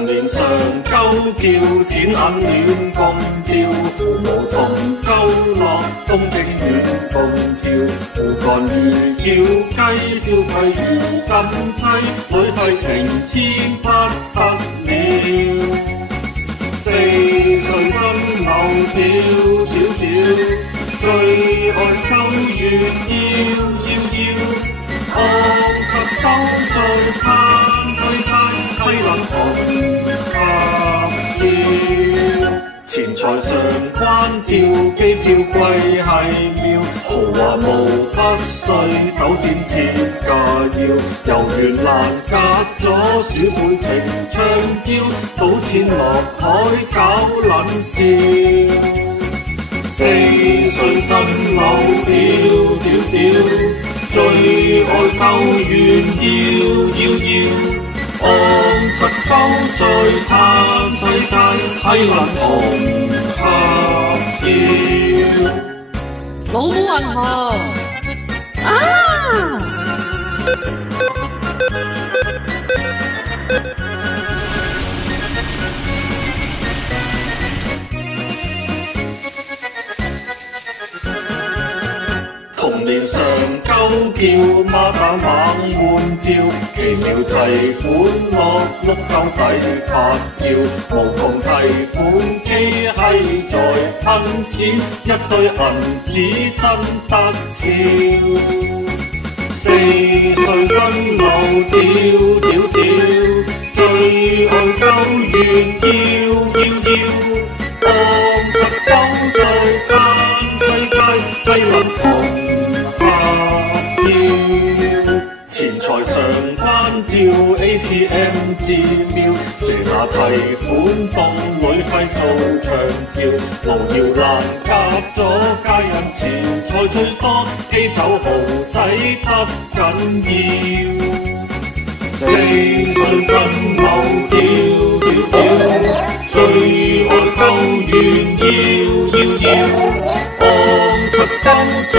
童年常鳩叫，錢眼亂咁跳，父母同鳩樂，東京亂咁跳，父幹如叫雞，消費如金雞，旅費平天不得了。四歲真扭屌，最愛鳩月昂七鳩在嘆世界，批撚紅合照。錢財上關照，機票貴係妙，豪華無不稅，酒店貼價要，遊園蘭隔咗鼠輩情長照，賭錢落海搞撚笑。四歲真扭屌，最愛鳩月昂七鳩在嘆世界，批撚同合照。老母銀河啊！童年常鳩叫，孖打猛換照，奇妙提款樂，碌鳩底發叫，無窮提款機係在噴錢，一堆銀紙真得超。四歲真扭屌，最愛鳩月昂七鳩在嘆世界，批撚同錢財上關照 ATM 至妙，蛇牙提款當旅費做長橋，無搖籃夾咗皆因錢財最多，基酒豪使不緊要。四歲真扭屌，最愛鳩月昂七鳩在